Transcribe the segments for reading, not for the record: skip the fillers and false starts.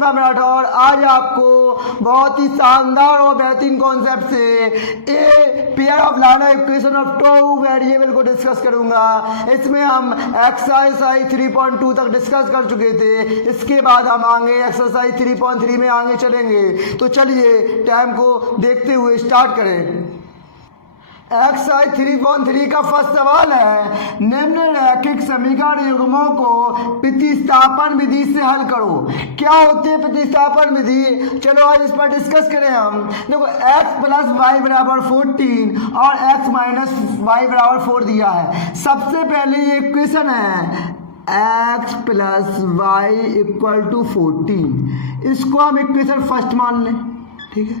शिवा राठौर आज आपको बहुत ही शानदार और बेहतरीन कॉन्सेप्ट से a pair of liner equation of two variable को डिस्कस करूंगा। इसमें हम एक्सरसाइज 3.2 तक डिस्कस कर चुके थे। इसके बाद हम आगे एक्सरसाइज 3.3 में आगे चलेंगे। तो चलिए टाइम को देखते हुए स्टार्ट करें। एक्सरसाइज 3.3 का फर्स्ट सवाल है, निम्नलिखित समीकरण युग्मों को प्रतिस्थापन विधि से हल करो। क्या होती है प्रतिस्थापन विधि? चलो आज इस पर डिस्कस करें हम। देखो x प्लस वाई बराबर 14 और x माइनस वाई बराबर 4 दिया है। सबसे पहले ये इक्वेशन है x plus y equal to 14, इसको हम इक्वेशन फर्स्ट मान लें, ठीक है।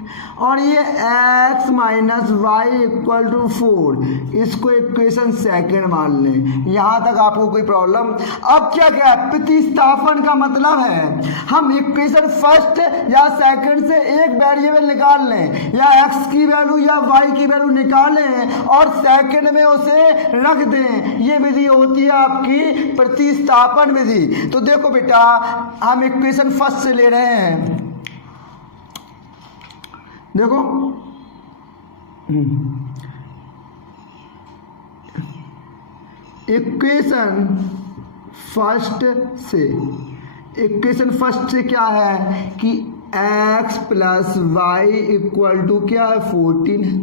और ये x minus y equal to 4, इसको इक्वेशन सेकेंड मान लें। यहाँ तक आपको कोई प्रॉब्लम? अब क्या क्या है प्रतिस्थापन का मतलब है हम इक्वेशन फर्स्ट या सेकंड से एक वेरिएबल निकाल लें, या x की वैल्यू या y की वैल्यू निकालें और सेकंड में उसे रख दें। ये विधि होती है आपकी प्रतिस्थापन विधि। तो देखो बेटा, हम इक्वेशन फर्स्ट से ले रहे हैं। देखो इक्वेशन फर्स्ट से क्या है कि x plus y equal to क्या है 14 है।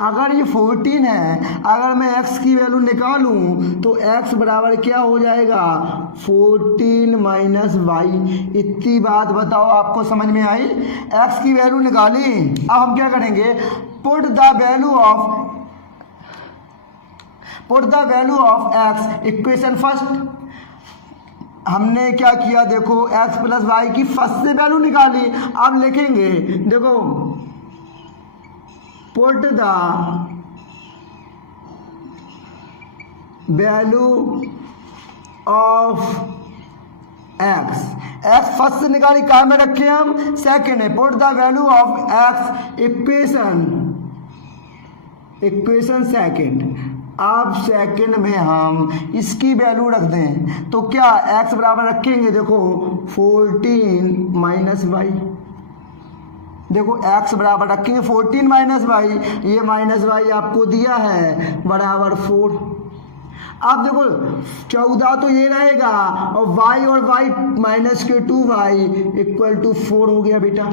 अगर ये 14 है, अगर मैं x की वैल्यू निकालूं तो x बराबर क्या हो जाएगा 14 माइनस वाई। इतनी बात बताओ आपको समझ में आई? x की वैल्यू निकाली। अब हम क्या करेंगे, put the value of x equation first. हमने क्या किया, देखो x प्लस वाई की फर्स्ट से वैल्यू निकाली। अब लिखेंगे, देखो put the value of x first से निकाली, कहाँ में रखे हम सेकेंड है। Put the value of x equation second. अब सेकेंड में हम इसकी वैल्यू रख दें तो क्या x बराबर रखेंगे, देखो 14 माइनस वाई। देखो x बराबर रखेंगे 14 माइनस वाई, ये माइनस वाई आपको दिया है बराबर 4। अब देखो 14 तो ये रहेगा और y और y माइनस के 2y इक्वल टू 4 हो गया बेटा।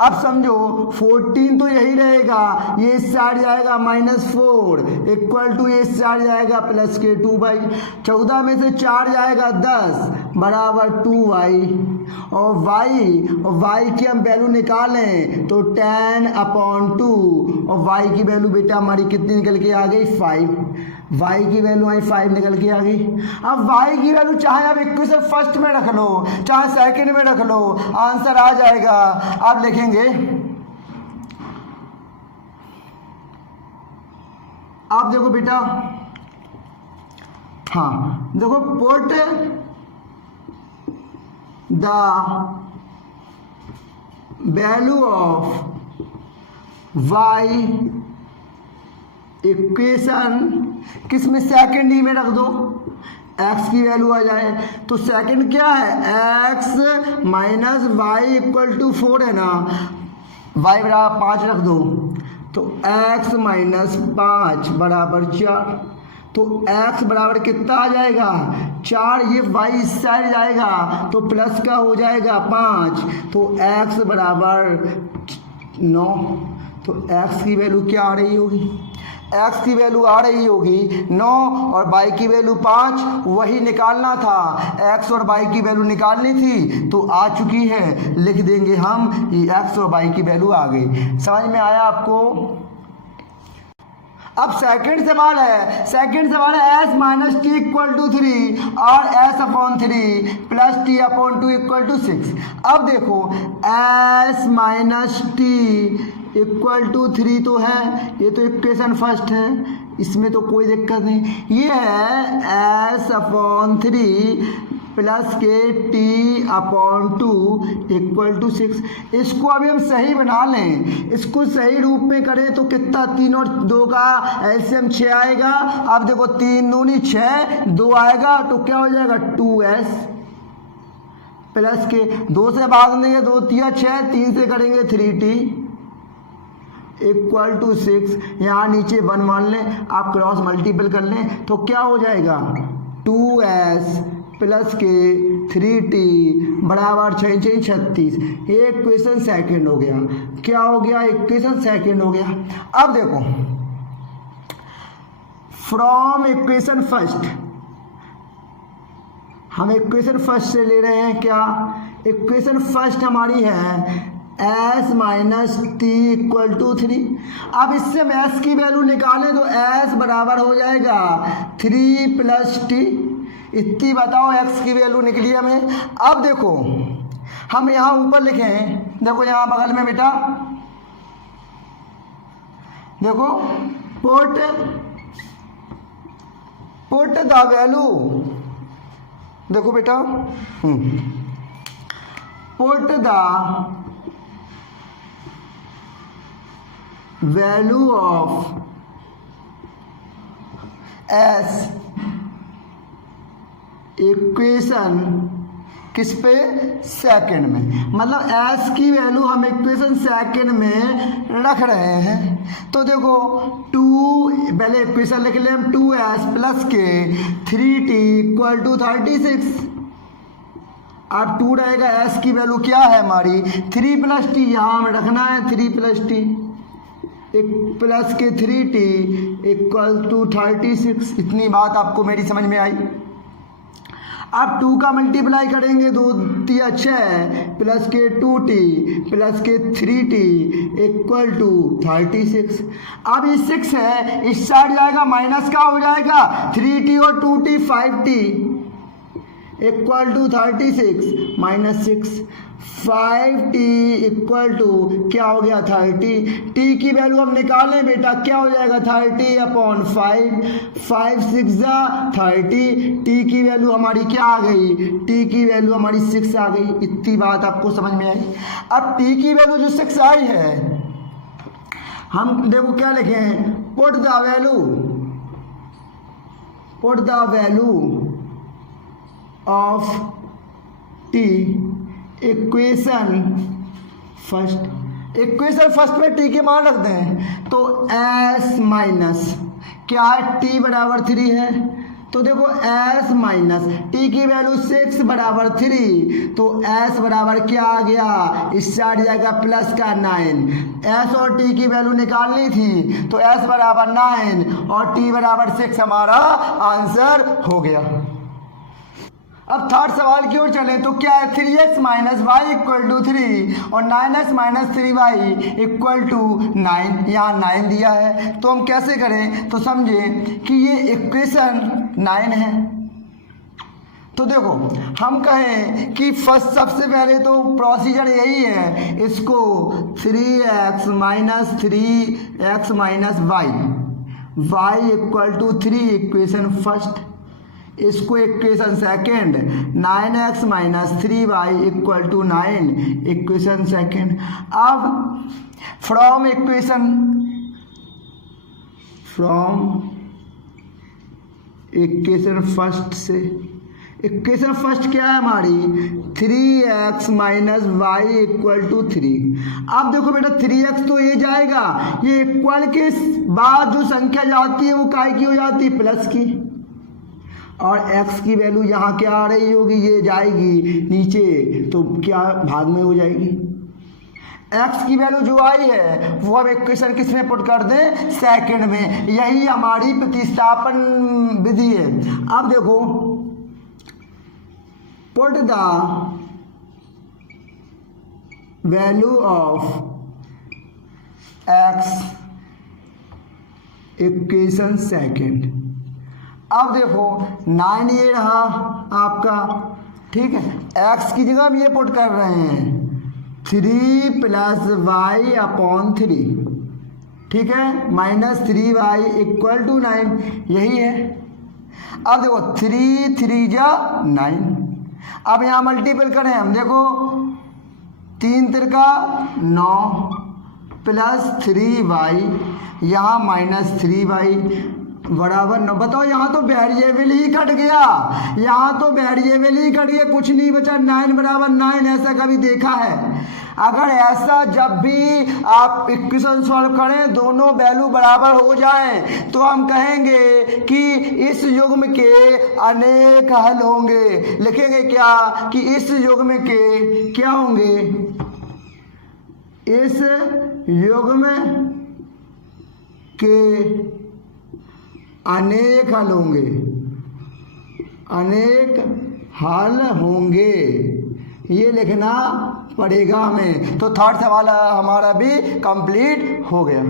अब समझो 14 तो यही रहेगा, ये इस साइड जाएगा -4 इक्वल टू ये इस साइड जाएगा प्लस के 2y। 14 में से 4 जाएगा 10 बराबर 2y। और y की हम वैल्यू निकालें तो 10/2 और y की वैल्यू बेटा हमारी कितनी निकल के आ गई 5। y की वैल्यू आई 5 निकल के आ गई। अब y की वैल्यू चाहे आप इक्वेशन फर्स्ट में रख लो चाहे सेकंड में रख लो, आंसर आ जाएगा। अब लिखेंगे, आप देखो बेटा, हाँ देखो put the value of y equation किस में सेकेंड ही में रख दो, x की वैल्यू आ जाए। तो सेकंड क्या है, x minus y equal to 4 है ना, y बराबर 5 रख दो तो x माइनस 5 बराबर 4। तो x बराबर कितना आ जाएगा 4, ये y इस साइड जाएगा तो प्लस का हो जाएगा 5, तो x बराबर 9। तो x की वैल्यू क्या आ रही होगी, x की वैल्यू आ रही होगी 9 और y की वैल्यू 5। वही निकालना था, x और y की वैल्यू निकालनी थी तो आ चुकी है। लिख देंगे हम ये x और y की वैल्यू आ गई। समझ में आया आपको? अब सेकंड सवाल है s minus t equal to 3 और s/3 plus t/2 equal to 6। अब देखो s minus t equal to 3 तो है, ये तो इक्वेशन फर्स्ट है, इसमें तो कोई दिक्कत नहीं। ये है s/3 प्लस के t/2 इक्वल टू 6। इसको अभी हम सही बना लें, इसको सही रूप में करें तो कितना 3 और 2 का एलसीएम 6 आएगा। अब देखो 3 दूनी 6, 2 आएगा तो क्या हो जाएगा 2s प्लस के 2 से भाग देंगे 2 तिया 6, 3 से करेंगे 3t इक्वल टू 6। यहाँ नीचे 1 मान लें, आप क्रॉस मल्टीपल कर लें तो क्या हो जाएगा 2s प्लस के 3t बराबर 6 6 36। इक्वेशन सेकंड हो गया। क्या हो गया? इक्वेशन सेकंड हो गया। अब देखो फ्रॉम इक्वेशन फर्स्ट, हम इक्वेशन फर्स्ट से ले रहे हैं। क्या इक्वेशन फर्स्ट हमारी है s minus t equal to 3। अब इससे हम s की वैल्यू निकालें तो s बराबर हो जाएगा 3 प्लस टी। इतनी बताओ x की वैल्यू निकली हमें। अब देखो हम यहाँ ऊपर लिखे हैं, देखो यहाँ बगल में बेटा, देखो पुट द वैल्यू, देखो बेटा put the value of S equation किस पे? सेकंड में। मतलब एस की वैल्यू हम इक्वेशन सेकंड में रख रहे हैं। तो देखो 2, पहले इक्वेशन लिख लें हम 2s प्लस के 3t इक्वल टू 36। अब 2 रहेगा, s की वैल्यू क्या है हमारी 3 प्लस टी, यहाँ हमें रखना है 3 प्लस टी प्लस के 3t इक्वल टू 36। इतनी बात आपको मेरी समझ में आई। अब 2 का मल्टीप्लाई करेंगे 2 तिया 6 प्लस के 2t प्लस के 3t इक्वल टू 36। अब ये 6 है, इस साइड जाएगा माइनस का हो जाएगा 3t और 2t 5t equal to 36 minus 6 5t equal to क्या हो गया 30। t की वैल्यू हम निकालें बेटा, क्या हो जाएगा 30 अपॉन 5, 5 6 30। t की वैल्यू हमारी क्या आ गई? t की वैल्यू हमारी 6 आ गई। इतनी बात आपको समझ में आई। अब t की वैल्यू जो 6 आई है, हम देखो क्या लिखे हैं, put the value of t equation first में t के मान रख दें तो s माइनस क्या है t बराबर 3 है। तो देखो s माइनस t की वैल्यू 6 बराबर 3, तो s बराबर क्या आ गया? इस साइड जाएगा प्लस का 9। s और t की वैल्यू निकालनी थी तो s बराबर 9 और t बराबर 6 हमारा आंसर हो गया। अब थर्ड सवाल की ओर चले तो क्या है 3x minus y equal to 3 और 9x minus 3y equal to 9। यहाँ 9 दिया है तो हम कैसे करें? तो समझे कि ये इक्वेशन 9 है। तो देखो हम कहें कि फर्स्ट सबसे पहले तो प्रोसीजर यही है, इसको 3x minus 3x minus y equal to 3 equation first, इसको equation second 9x minus 3y equal to 9 equation second. अब फ्रॉम इक्वेशन फर्स्ट से, इक्वेशन फर्स्ट क्या है हमारी 3x minus y equal to 3। अब देखो बेटा 3x तो ये जाएगा, ये इक्वल के बाद जो संख्या जाती है वो काय की हो जाती है? प्लस की। और x की वैल्यू यहाँ क्या आ रही होगी? ये जाएगी नीचे तो क्या भाग में हो जाएगी। x की वैल्यू जो आई है वो अब इक्वेशन किस में पुट कर दें? सेकंड में। यही हमारी प्रतिस्थापन विधि है। अब देखो put the value of x equation second. अब देखो 9 ये रहा आपका, ठीक है। x की जगह हम ये पुट कर रहे हैं 3 प्लस वाई अपॉन 3, ठीक है, माइनस 3y इक्वल टू 9, यही है। अब देखो 3 3 जा 9। अब यहाँ मल्टीपल करें हम, देखो 3 तिरका 9 प्लस 3y, यहाँ माइनस 3y बराबर 9। बताओ यहाँ तो वेरिएबल ही कट गया, यहाँ तो वेरिएबल ही कट गया, कुछ नहीं बचा। 9 बराबर 9 ऐसा कभी देखा है? अगर ऐसा जब भी आप इक्वेशन सॉल्व करें दोनों वैल्यू बराबर हो जाएं तो हम कहेंगे कि इस युग्म के अनेक हल होंगे। लिखेंगे क्या कि इस युग्म के क्या होंगे, इस युग्म के अनेक हल होंगे, अनेक हल होंगे, ये लिखना पड़ेगा हमें। तो थर्ड सवाल हमारा भी कंप्लीट हो गया।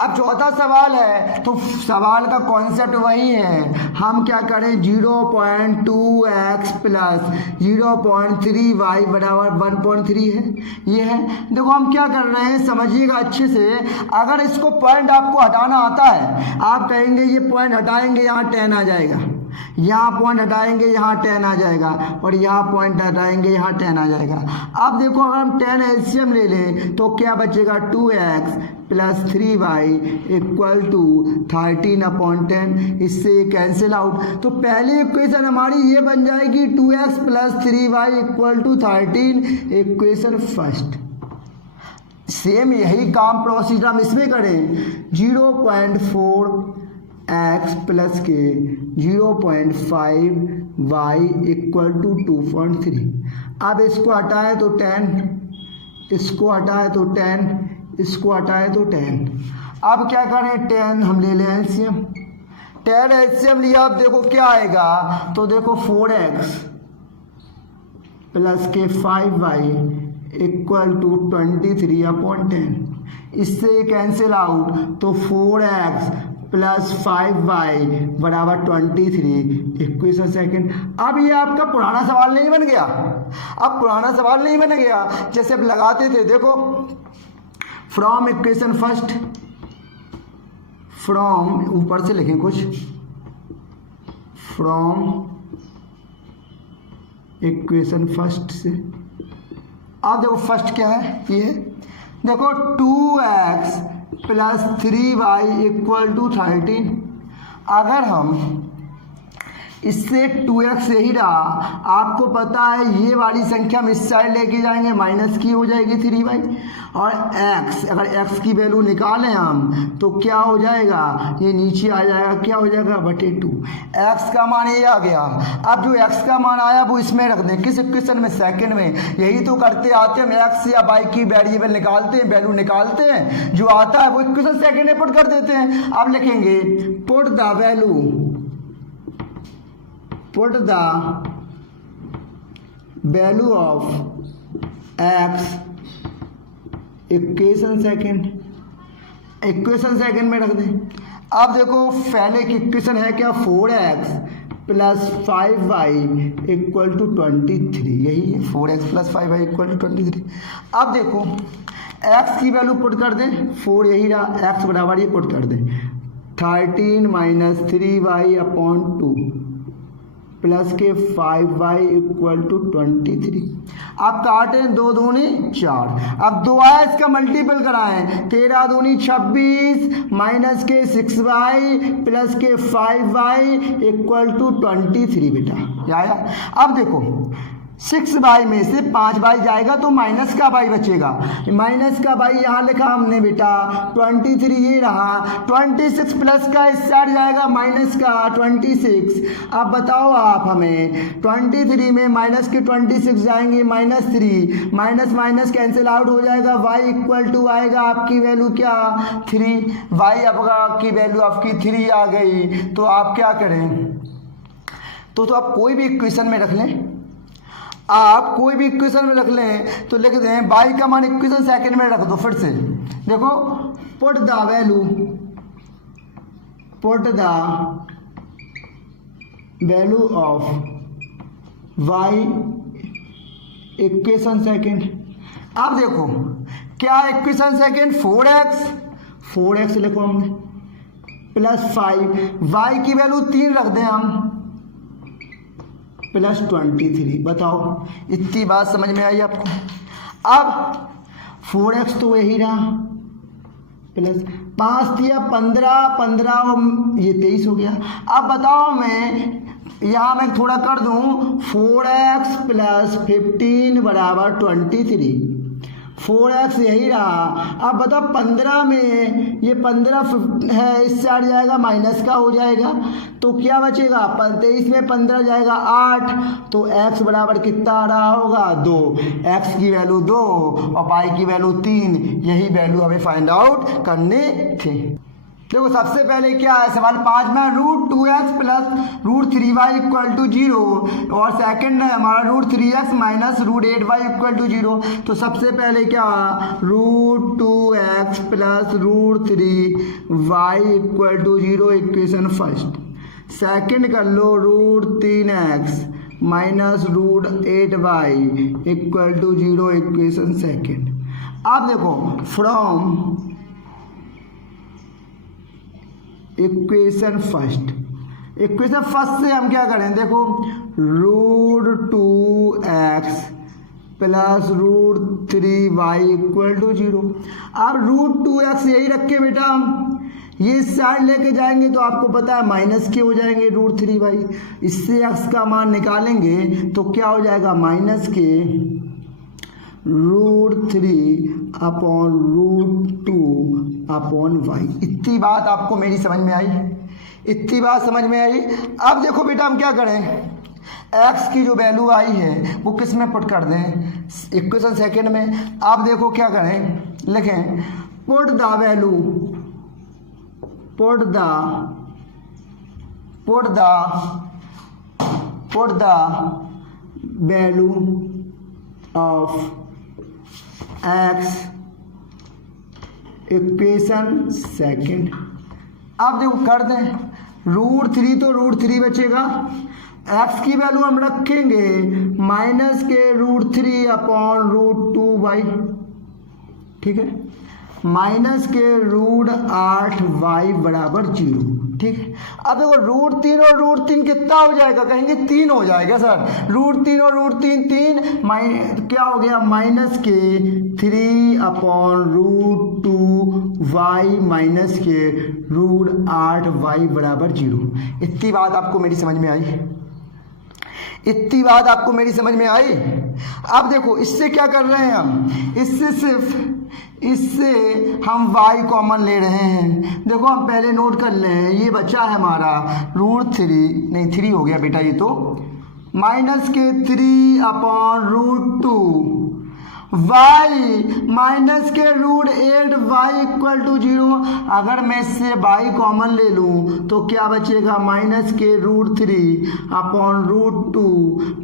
अब चौथा सवाल है, तो सवाल का कॉन्सेप्ट वही है। हम क्या करें, 0.2x प्लस 0.3y बराबर 1.3 है, ये है। देखो हम क्या कर रहे हैं, समझिएगा अच्छे से। अगर इसको पॉइंट आपको हटाना आता है, आप कहेंगे ये पॉइंट हटाएंगे यहाँ 10 आ जाएगा, यहाँ पॉइंट हटाएंगे यहाँ 10 आ जाएगा, और यहाँ पॉइंट हटाएंगे यहाँ 10 आ जाएगा। अब देखो अगर हम 10 एलसीएम ले लें तो क्या बचेगा, 2x plus 3y equal to 13/10। इससे कैंसिल आउट। तो पहली इक्वेशन हमारी ये बन जाएगी 2x plus 3y equal to 13, equation first. Same यही काम प्रोसीजर हम इसमें करें, 0.4x प्लस के 0.5y इक्वल टू 2.3। अब इसको हटाए तो 10, इसको हटाए तो 10, इसको हटाए तो 10। अब क्या करें, 10 हम ले लें एलसीएम। 10 एलसीएम लिया, अब देखो क्या आएगा, तो देखो 4x प्लस के 5y इक्वल टू 23/10। इससे कैंसिल आउट, तो 4x प्लस 5y बराबर 23, इक्वेशन सेकेंड। अब ये आपका पुराना सवाल नहीं बन गया, अब पुराना सवाल नहीं बन गया। जैसे अब लगाते थे, देखो फ्रॉम इक्वेशन फर्स्ट, फ्रॉम ऊपर से लिखें कुछ, फ्रॉम इक्वेशन फर्स्ट से। अब देखो फर्स्ट क्या है, ये देखो 2x plus 3y equal to 13। अगर हम इससे 2x यही रहा, आपको पता है ये वाली संख्या हम इस साइड लेके जाएंगे, माइनस की हो जाएगी 3y, और x अगर x की वैल्यू निकालें हम तो क्या हो जाएगा, ये नीचे आ जाएगा, क्या हो जाएगा, बटे 2। x का मान ये आ गया। अब जो x का मान आया वो इसमें रख दें, किस इक्वेशन में, सेकंड में। यही तो करते आते हैं, हम x या y की वेरिएबल निकालते हैं, वैल्यू निकालते हैं, जो आता है वो इक्वेशन सेकंड में पुट कर देते हैं। अब लिखेंगे put the value, put the value of x equation second, equation second में रख दें। अब देखो पहले की इक्वेशन है क्या, 4x plus 5y equal to 23, यही है 4x plus 5y equal to 23। अब देखो x की वैल्यू पुट कर दें, 4 यही रहा, x बराबर ये पुट कर दें, 13 माइनस 3y/2 प्लस के 5y इक्वल टू 23। आप काटें, 2 दूनी 4। अब 2 आया, इसका मल्टीपल कराएं, 13 दूनी 26 माइनस के 6y प्लस के 5y इक्वल टू 23 बेटा आया। अब देखो 6y में से 5y जाएगा तो माइनस का y बचेगा, माइनस का y यहाँ लिखा हमने बेटा, 23 ये रहा, 26 प्लस का इस साइड जाएगा माइनस का 26। अब बताओ आप हमें, 23 में माइनस के 26 जाएंगे, -3, माइनस माइनस कैंसिल आउट हो जाएगा, y इक्वल टू आएगा आपकी वैल्यू क्या, 3। y आपकी वैल्यू आपकी 3 आ गई। तो आप क्या करें, तो आप कोई भी इक्वेशन में रख लें, आप कोई भी इक्वेशन में रख लें तो लिख दें y का मान इक्वेशन सेकंड में रख दो। फिर से देखो, put the value, put the value of y equation second. अब देखो क्या इक्वेशन सेकंड, 4x लिखो हमने प्लस 5, y की वैल्यू 3 रख दें हम, प्लस 23। बताओ इतनी बात समझ में आई आपको। अब 4x तो यही रहा, प्लस 5 दिया 15, 15 और ये 23 हो गया। अब बताओ मैं यहाँ मैं थोड़ा कर दूँ 4x प्लस 15 बराबर 23, 4x यही रहा। अब बताओ 15 में ये 15 है, इससे हट जाएगा माइनस का हो जाएगा, तो क्या बचेगा 23 में 15 जाएगा 8, तो x बराबर कितना आ रहा होगा 2, x की वैल्यू 2 और y की वैल्यू 3, यही वैल्यू हमें फाइंड आउट करने थे। देखो सबसे पहले क्या है सवाल 5 में √2x plus √3y equal to 0 और सेकंड है हमारा √3x minus √8y equal to 0। तो सबसे पहले क्या √2x plus √3y equal to 0 equation first. Second कर लो √3x minus √8y equal to 0 equation second. अब देखो फ्रॉम इक्वेशन फर्स्ट से हम क्या करें, देखो √2x plus √3y equal to 0। अब √2x यही रखे बेटा, हम ये साइड लेके जाएंगे तो आपको पता है माइनस के हो जाएंगे √3y, इससे x का मान निकालेंगे तो क्या हो जाएगा माइनस के √3 अपॉन √2 अपॉन y। इतनी बात आपको मेरी समझ में आई, इतनी बात समझ में आई। अब देखो बेटा हम क्या करें, x की जो वैल्यू आई है वो किस में पुट कर दें, इक्वेशन सेकंड में। अब देखो क्या करें, लिखें put the value, put the value of x equation second. अब देखो कर दें √3 तो √3 बचेगा, x की वैल्यू हम रखेंगे माइनस के √3 अपॉन √2y, ठीक है, माइनस के √8y बराबर 0, ठीक है। अब देखो √3 और √3 कितना हो जाएगा, कहेंगे 3 हो जाएगा सर, √3 और √3 3, क्या हो गया माइनस के 3 अपॉन √2y माइनस के √8y बराबर 0। इतनी बात आपको मेरी समझ में आई, इतनी बात आपको मेरी समझ में आई। अब देखो इससे क्या कर रहे हैं हम, इससे हम y कॉमन ले रहे हैं। देखो हम पहले नोट कर लें, ये बचा है हमारा √3 नहीं 3 हो गया बेटा ये तो, माइनस के 3 अपॉन √2 y माइनस के √8y इक्वल टू 0। अगर मैं इससे y कॉमन ले लूँ तो क्या बचेगा माइनस के √3 अपॉन √2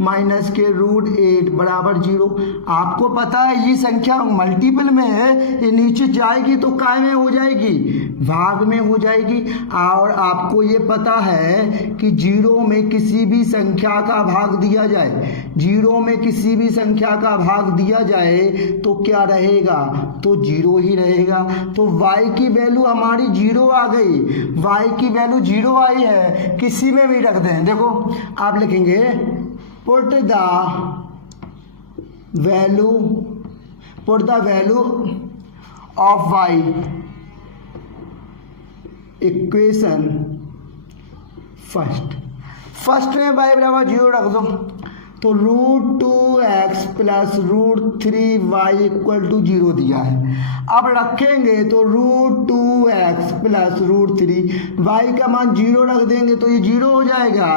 माइनस के √8 बराबर 0। आपको पता है ये संख्या मल्टीपल में है, ये नीचे जाएगी तो काय में हो जाएगी, भाग में हो जाएगी। और आपको ये पता है कि 0 में किसी भी संख्या का भाग दिया जाए, 0 में किसी भी संख्या का भाग दिया जाए तो क्या रहेगा, तो 0 ही रहेगा। तो y की वैल्यू हमारी 0 आ गई, y की वैल्यू 0 आई है, किसी में भी रख दें। देखो आप लिखेंगे put the value of y equation first में y बराबर 0 रख दो, तो √2x plus √3y equal to 0 दिया है। अब रखेंगे तो √2x प्लस √3y का मान 0 रख देंगे तो ये 0 हो जाएगा,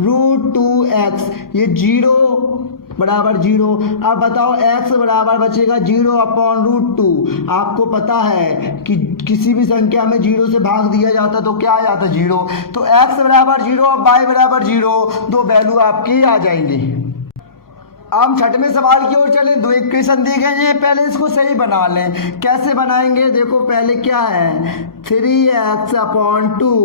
√2x ये 0 बराबर 0। अब बताओ x बराबर बचेगा 0 अपॉन √2। आपको पता है कि किसी भी संख्या में 0 से भाग दिया जाता तो क्या आ जाता 0, तो x बराबर 0 और y बराबर 0, दो वैल्यू आपकी आ जाएंगी। हम छठवें सवाल की ओर चलें। दो इक्वेशन दी गई हैं, पहले इसको सही बना लें। कैसे बनाएंगे, देखो पहले क्या है 3x अपॉन 2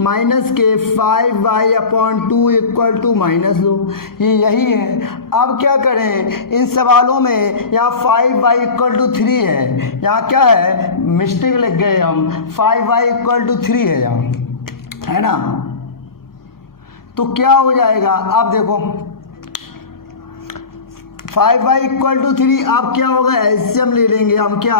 माइनस के 5y upon 2 equal to minus 2, ये यही है। अब क्या करें, इन सवालों में यहाँ 5y इक्वल टू 3 है, यहाँ क्या है मिस्टेक लिख गए हम, 5y इक्वल टू 3 है यहाँ, है ना। तो क्या हो जाएगा, अब देखो 5y इक्वल टू 3। अब क्या होगा, एलसीएम ले लेंगे हम, क्या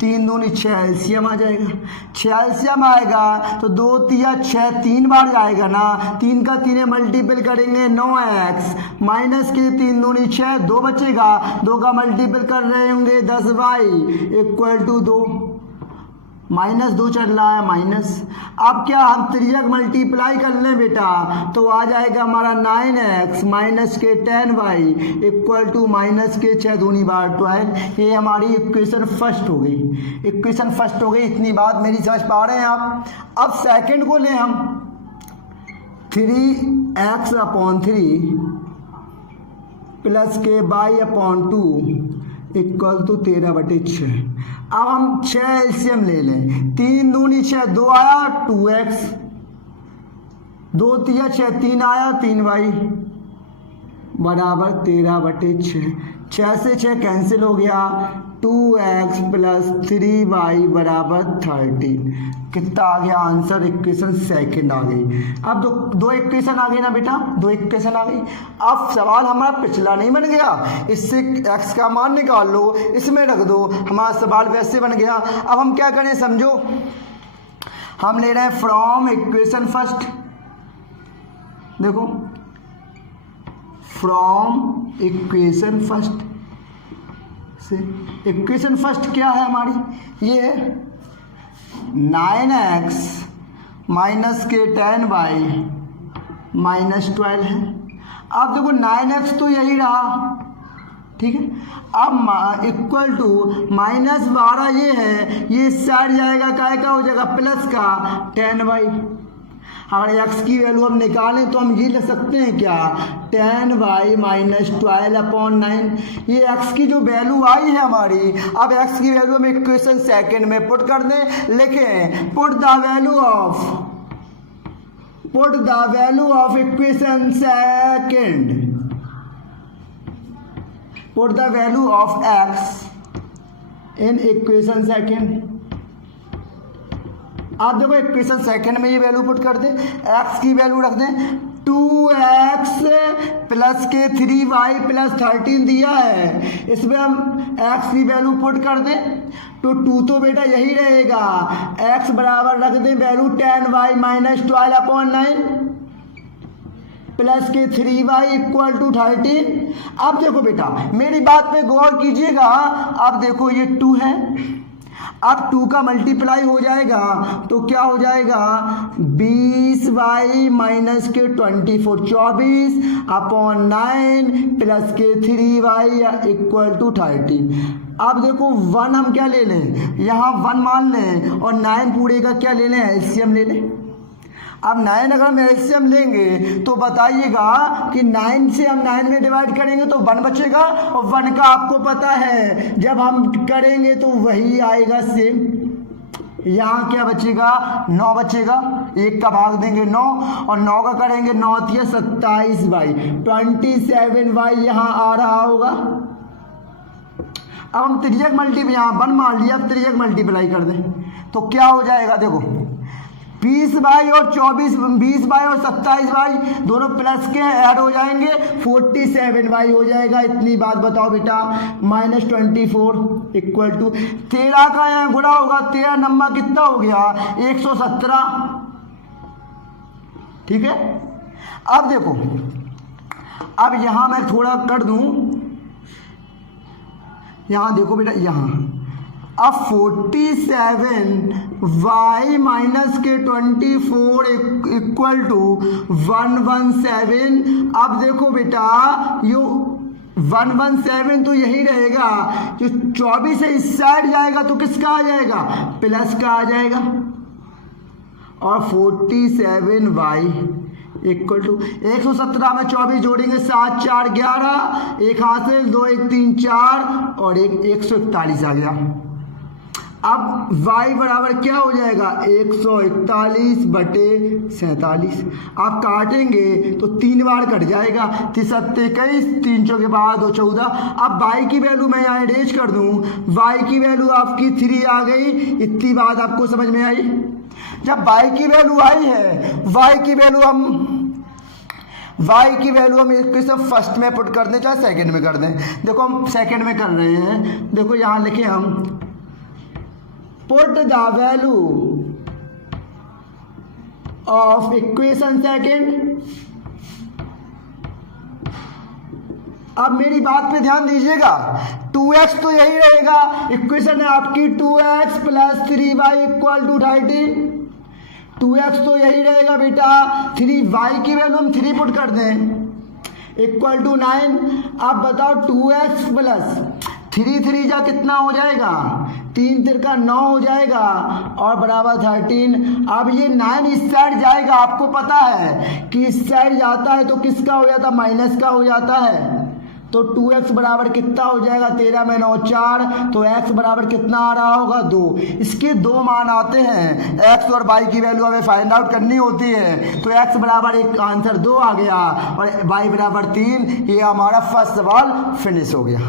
3 दूनी 6 एलसीएम आ जाएगा। 6 एलसीएम आएगा तो 2 तिया 6 3 बार जाएगा ना, 3 का 3 मल्टीपल करेंगे 9x माइनस के 3 दूनी 6, 2 बचेगा, 2 का मल्टीपल कर रहे होंगे 10y इक्वल टू 2, माइनस 2 चल रहा है माइनस। अब क्या हम त्रिज्यक मल्टीप्लाई कर लें बेटा तो आ जाएगा हमारा 9x माइनस के 10y इक्वल टू माइनस के 6 दूनी बार 12। ये हमारी इक्वेशन फर्स्ट हो गई, इक्वेशन फर्स्ट हो गई। इतनी बात मेरी समझ पा रहे हैं आप। अब सेकंड को लें हम, 3x अपॉन 3 प्लस के y अपॉन 2 इक्वल टू 13/6। अब हम 6 एलसीएम ले लें, 3 दूनी 6, 2 आया 2x, 2 तिया 6 3 आया 3y बराबर 13/6। 6 से 6 कैंसिल हो गया, 2x प्लस 3y बराबर 13। कितना आ गया आंसर, इक्वेशन सेकंड आ गई। अब दो इक्वेशन आ गई ना बेटा, 2 इक्वेशन आ गई। अब सवाल हमारा पिछला नहीं बन गया, इससे x का मान निकाल लो, इसमें रख दो, हमारा सवाल वैसे बन गया। अब हम क्या करें समझो, हम ले रहे हैं फ्रॉम इक्वेशन फर्स्ट। देखो फ्रॉम इक्वेशन फर्स्ट से, इक्वेशन फर्स्ट क्या है हमारी, ये 9x माइनस के 10y माइनस 12 है। अब देखो 9x तो यही रहा, ठीक है। अब इक्वल टू माइनस 12 ये है, ये साइड जाएगा, काय का हो जाएगा प्लस का 10y। अगर x की वैल्यू हम निकालें तो हम ये लिख सकते हैं क्या, 10y माइनस 12 अपॉन 9। ये x की जो वैल्यू आई है हमारी, अब x की वैल्यू हम इक्वेशन सेकंड में पुट कर दें। लिखें put the value of equation second, put the value of x in equation second. आप देखो इक्वेशन सेकंड में ये वैल्यू पुट कर दें, x की वैल्यू रख दें 2x प्लस के 3y प्लस 13 दिया है, इसमें हम x की वैल्यू पुट कर दें तो 2 तो बेटा यही रहेगा, x बराबर रख दें value 10y minus 12 upon 9 plus के 3y इक्वल टू 13। अब देखो बेटा मेरी बात पे गौर कीजिएगा, अब देखो ये 2 है, अब 2 का मल्टीप्लाई हो जाएगा तो क्या हो जाएगा 20y माइनस के 24 24 अपॉन 9 प्लस के 3y इक्वल टू 13। अब देखो 1 हम क्या ले लें, यहाँ 1 मान लें और 9 पूरे का क्या ले लें, एलसीएम ले लें। अब 9 अगर हम एलसीएम लेंगे तो बताइएगा कि 9 से हम 9 में डिवाइड करेंगे तो 1 बचेगा, और 1 का आपको पता है जब हम करेंगे तो वही आएगा सेम। यहाँ क्या बचेगा 9 बचेगा, 1 का भाग देंगे 9 और 9 का करेंगे 9 या 27y 27y यहाँ आ रहा होगा। अब हम त्रिज्यक मल्टीप्लाई यहाँ 1 मान लिया, अब त्रिज्यक मल्टीप्लाई कर दें तो क्या हो जाएगा, देखो 20y और 24 20y और 27y दोनों प्लस के ऐड हो जाएंगे, 47y हो जाएगा। इतनी बात बताओ बेटा, माइनस 24 इक्वल टू 13 का यहाँ गुणा होगा, 13 नंबर कितना हो गया 117, ठीक है। अब देखो अब यहाँ मैं थोड़ा कर दूं, यहाँ देखो बेटा यहाँ अब 47y माइनस के 24 इक्वल टू 117। अब देखो बेटा यो 117 तो यही रहेगा, जो 24 से इस साइड जाएगा तो किसका आ जाएगा, प्लस का आ जाएगा, और 47y इक्वल टू 117 में 24 जोड़ेंगे 7 4 11, एक हासिल 2 1 3 4 और 141 आ गया। अब y बराबर क्या हो जाएगा 141/47। आप काटेंगे तो 3 बार कट जाएगा, 3 21 3 चौके 12 2 14। अब y की वैल्यू मैं यहाँ अरेंज कर दूँ, y की वैल्यू आपकी 3 आ गई। इतनी बात आपको समझ में आई। जब y की वैल्यू आई है, y की वैल्यू हम y की वैल्यू हम इक्वेशन फर्स्ट में पुट कर दें चाहे सेकंड में कर दें। देखो हम सेकंड में कर रहे हैं, देखो यहाँ लिखे हम put the value of equation second. अब मेरी बात पे ध्यान दीजिएगा, 2x तो यही रहेगा, इक्वेशन है आपकी 2x + 3y = 13। 2x तो यही रहेगा बेटा, 3y की वैल्यू हम 3 पुट कर दें इक्वल टू 9। अब बताओ 2x + 3 जा कितना हो जाएगा, 3 तिरका 9 हो जाएगा और बराबर 13। अब ये 9 इस साइड जाएगा, आपको पता है कि इस साइड जाता है तो किसका हो जाता, माइनस का हो जाता है। तो 2x बराबर कितना हो जाएगा, 13 में 9 4, तो x बराबर कितना आ रहा होगा 2। इसके 2 मान आते हैं, x और y की वैल्यू हमें फाइंड आउट करनी होती है। तो x बराबर एक आंसर 2 आ गया और y बराबर 3। ये हमारा फर्स्ट सवाल फिनिश हो गया।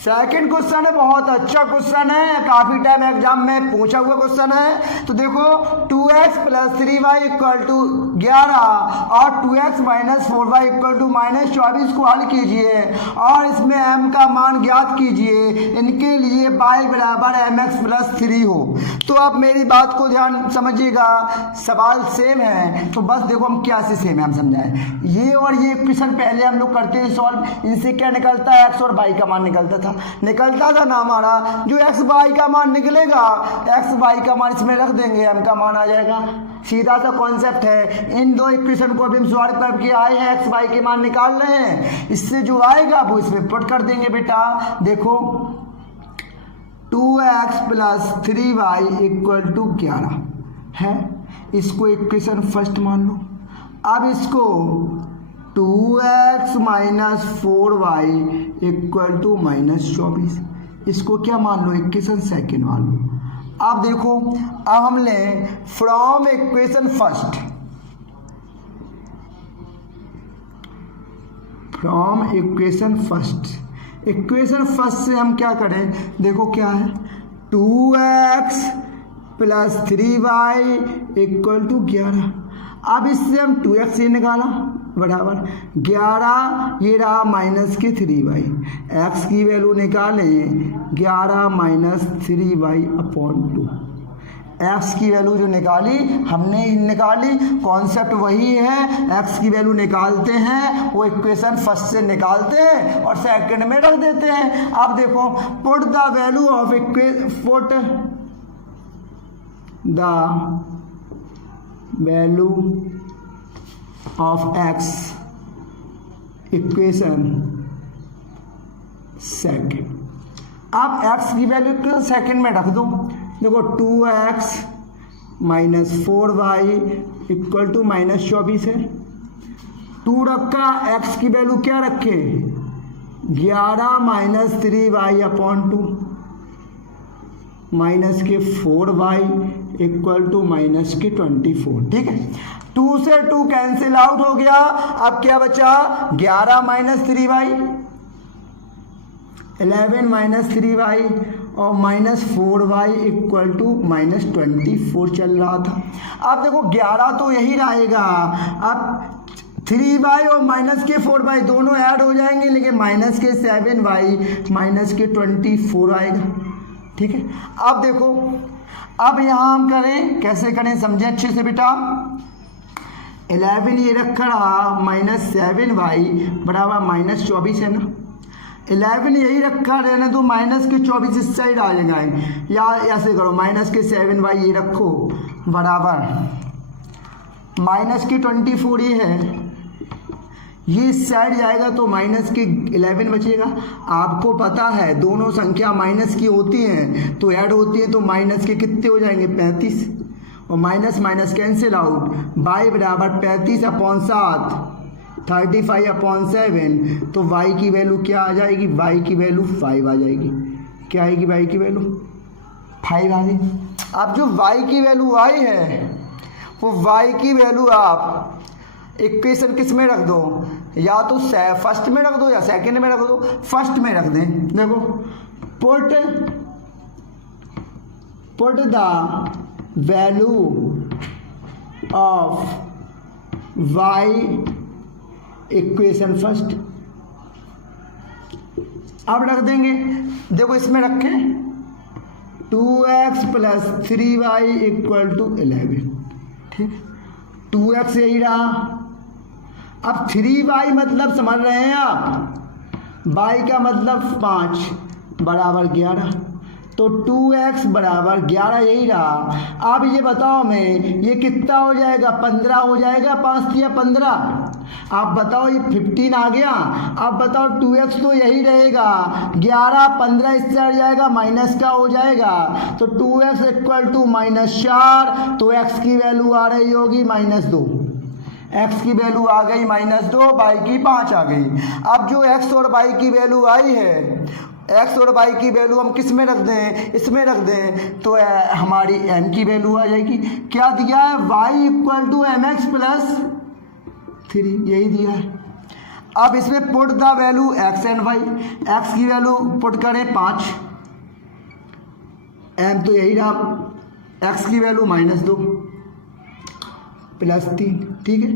सेकंड क्वेश्चन है, बहुत अच्छा क्वेश्चन है, काफी टाइम एग्जाम में पूछा हुआ क्वेश्चन है। तो देखो 2x + 3y = 11 और 2x - 4y = -24 को हल कीजिए और इसमें m का मान ज्ञात कीजिए। इनके लिए y बराबर mx + 3 हो। तो आप मेरी बात को ध्यान समझिएगा, सवाल सेम है तो बस देखो हम क्या से सेम है हम समझाएं। ये और ये क्वेश्चन पहले हम लोग करते हैं सॉल्व, इनसे क्या निकलता है, x और y का मान निकलता था ना हमारा। जो x y का मान निकलेगा, x y का मान इसमें रख देंगे, m का मान आ जाएगा। सीधा सा कॉन्सेप्ट है। इन दो इक्वेशन को अभी हम सॉल्व करके आए हैं, x y के मान निकाल रहे हैं, इससे जो आएगा वो इसमें पुट कर देंगे बेटा। देखो 2x + 3y = 11 है, इसको इक्वेशन फर्स्ट मान लो। अब इसको 2x - 4y = -24, इसको क्या मान लो, इक्वेशन सेकंड मान लो। अब देखो, अब हम लें from equation first, from equation first. Equation first से हम क्या करें, देखो क्या है, 2x + 3y = 11। अब इससे हम 2x से निकाला बराबर 11, ये रहा -3y। x की वैल्यू निकालें 11 - 3y/2। x की वैल्यू जो निकाली हमने निकाली, कॉन्सेप्ट वही है, x की वैल्यू निकालते हैं, वो इक्वेशन फर्स्ट से निकालते हैं और सेकंड में रख देते हैं। अब देखो put the value of put the value of x equation second. अब x की वैल्यू इक्वेशन सेकंड में रख दो। देखो 2x - 4y = -24 है। 2 रखा, x की वैल्यू क्या रखे, 11 - 3y/2 -4y = -24। ठीक है, 2 से 2 कैंसिल आउट हो गया। अब क्या बचा, 11 - 3y, 11 - 3y और -4y = -24 चल रहा था। अब देखो 11 तो यही रहेगा, अब 3y और -4y दोनों ऐड हो जाएंगे, लेकिन -7y -24 आएगा। ठीक है, अब देखो, अब यहाँ हम करें, कैसे करें समझे अच्छे से बेटा। 11 ये रखा रहा, -7y बराबर -24 है ना। 11 यही रखा रहने दो, -24 इस साइड आ जाएगा, या ऐसे करो -7y ये रखो बराबर -24 ये है, ये इस साइड जाएगा तो -11 बचेगा। आपको पता है दोनों संख्या माइनस की होती हैं तो ऐड होती हैं, तो माइनस के कितने हो जाएंगे, 35, और माइनस कैंसिल आउट, y बराबर 35/7, 35/7। तो y की वैल्यू क्या आ जाएगी, y की वैल्यू 5 आ जाएगी। क्या आएगी, y की वैल्यू 5 आ गई। अब जो y की वैल्यू आई है, वो y की वैल्यू आप इक्वेशन किस में रख दो, या तो फर्स्ट में रख दो या सेकंड में रख दो। फर्स्ट में रख दें। देखो put the value of y equation first. अब रख देंगे, देखो इसमें रखें 2x plus 3y equal to 11, ठीक, 2x यही रहा। अब 3y मतलब समझ रहे हैं आप, y का मतलब 5 बराबर 11, तो 2x बराबर 11 यही रहा। अब ये बताओ मैं, ये कितना हो जाएगा, 15 हो जाएगा, 5 या 15। आप बताओ, ये 15 आ गया। अब बताओ 2x तो यही रहेगा, 11 15 इससे हट जाएगा, माइनस का हो जाएगा, तो 2x इक्वल टू -4, तो x की वैल्यू आ रही होगी -2, x की वैल्यू आ गई -2, y की 5 आ गई। अब जो x और y की वैल्यू आई है, x और y की वैल्यू हम किस में रख दें, इसमें रख दें, तो हमारी m की वैल्यू आ जाएगी। क्या दिया है, y equal to mx plus 3, यही दिया है। अब इसमें put the value x and y, x की वैल्यू पुट करें 5, m तो यही रहा, x की वैल्यू -2 प्लस 3, ठीक है।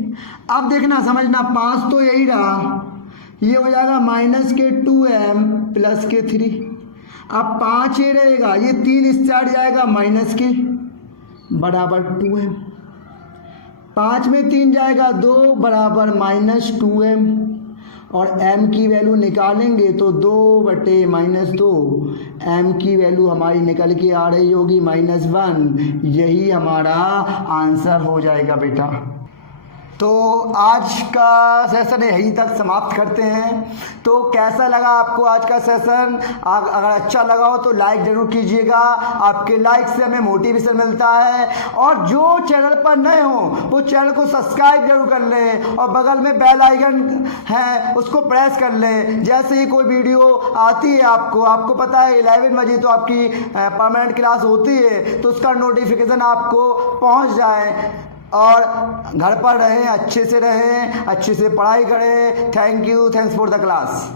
अब देखना समझना, 5 तो यही रहा, ये हो जाएगा -2m प्लस 3। अब 5 ये रहेगा, ये 3 इससे हट जाएगा, माइनस के बराबर 2m, 5 में 3 जाएगा 2 बराबर -2m, और m की वैल्यू निकालेंगे तो 2/-2, m की वैल्यू हमारी निकल के आ रही होगी -1, यही हमारा आंसर हो जाएगा बेटा। तो आज का सेशन यहीं तक समाप्त करते हैं। तो कैसा लगा आपको आज का सेशन? अगर अच्छा लगा हो तो लाइक ज़रूर कीजिएगा, आपके लाइक से हमें मोटिवेशन मिलता है। और जो चैनल पर नए हो वो चैनल को सब्सक्राइब जरूर कर लें, और बगल में बेल आइकन है उसको प्रेस कर लें। जैसे ही कोई वीडियो आती है आपको पता है 11 बजे तो आपकी परमानेंट क्लास होती है, तो उसका नोटिफिकेशन आपको पहुँच जाए। और घर पर रहें, अच्छे से रहें, अच्छे से पढ़ाई करें। Thank you, thanks for the class.